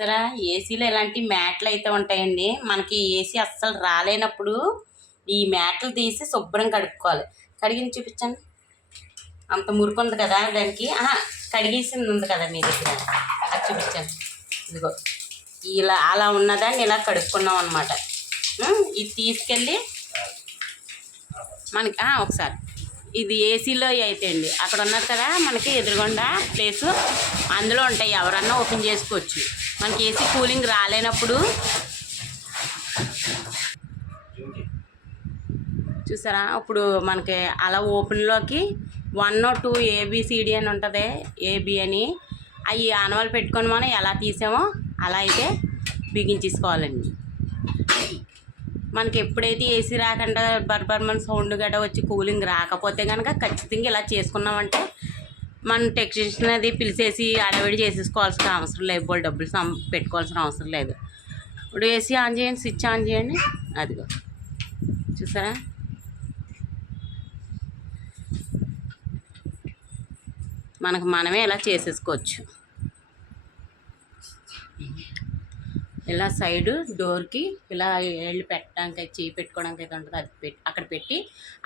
చూసారా ఏసీలో ఇలాంటి మ్యాట్లు అయితే ఉంటాయండి. మనకి ఏసీ అస్సలు రాలేనప్పుడు ఈ మ్యాట్లు తీసి శుభ్రం కడుక్కోవాలి. కడిగింది చూపించండి. అంత మురికి ఉంది కదా దానికి. ఆహా, కడిగేసింది ఉంది కదా మీ దగ్గర. అది చూపించండి. ఇదిగో ఇలా అలా ఉన్నదాన్ని ఇలా కడుక్కున్నాం అనమాట ఇది తీసుకెళ్ళి మనకి ఒకసారి. ఇది ఏసీలో అయితే అండి. అక్కడ ఉన్నది కదా మనకి ఎదురుగుండా ప్లేసు అందులో ఉంటాయి. ఎవరన్నా ఓపెన్ చేసుకోవచ్చు. మనకి ఏసీ కూలింగ్ రాలేనప్పుడు. చూసారా? ఇప్పుడు మనకి అలా ఓపెన్లోకి వన్ టూ ఏబిసిడి అని ఉంటుంది ఏబి అని. అవి ఆనవాళ్ళు పెట్టుకొని మనం ఎలా తీసామో అలా అయితే బిగించేసుకోవాలండి. మనకి ఎప్పుడైతే ఏసీ రాకుండా బర్బర్మన్ సౌండ్ గడ్డ వచ్చి కూలింగ్ రాకపోతే కనుక ఖచ్చితంగా ఇలా చేసుకున్నామంటే మనం టెక్నీషియన్ అది పిలిచేసి ఆడవిడి చేసేసుకోవాల్సిన అవసరం లేదు. బోల్ డబ్బులు సం పెట్టుకోవాల్సిన అవసరం లేదు. ఇప్పుడు ఏసీ ఆన్ చేయండి స్విచ్ ఆన్ చేయండి. అదిగో. చూసారా? మనకు మనమే ఇలా చేసేసుకోవచ్చు? ఇలా సైడు డోర్కి ఇలా వెళ్ళి పెట్టడానికి అయితే చేయి పెట్టుకోవడానికి అయితే ఉంటుంది. అది పెట్టి అక్కడ పెట్టి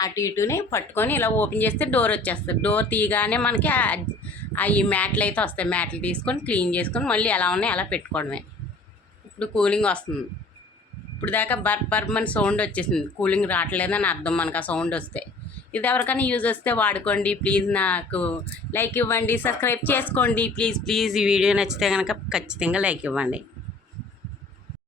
అటు ఇటుని పట్టుకొని ఇలా ఓపెన్ చేస్తే డోర్ వచ్చేస్తుంది. డోర్ తీయగానే మనకి ఆ ఈ మ్యాట్లు అయితే వస్తాయి. మ్యాట్లు తీసుకొని క్లీన్ చేసుకొని మళ్ళీ ఎలా ఉన్నాయి అలా పెట్టుకోవడమే. ఇప్పుడు కూలింగ్ వస్తుంది. ఇప్పుడు దాకా బర్ బర్మన్ సౌండ్ వచ్చేసింది. కూలింగ్ రావట్లేదని అర్థం మనకు ఆ సౌండ్ వస్తే. ఇది ఎవరికైనా యూజ్ వస్తే వాడుకోండి. ప్లీజ్ నాకు లైక్ ఇవ్వండి. సబ్స్క్రైబ్ చేసుకోండి. ప్లీజ్ ప్లీజ్ ఈ వీడియో నచ్చితే కనుక ఖచ్చితంగా లైక్ ఇవ్వండి.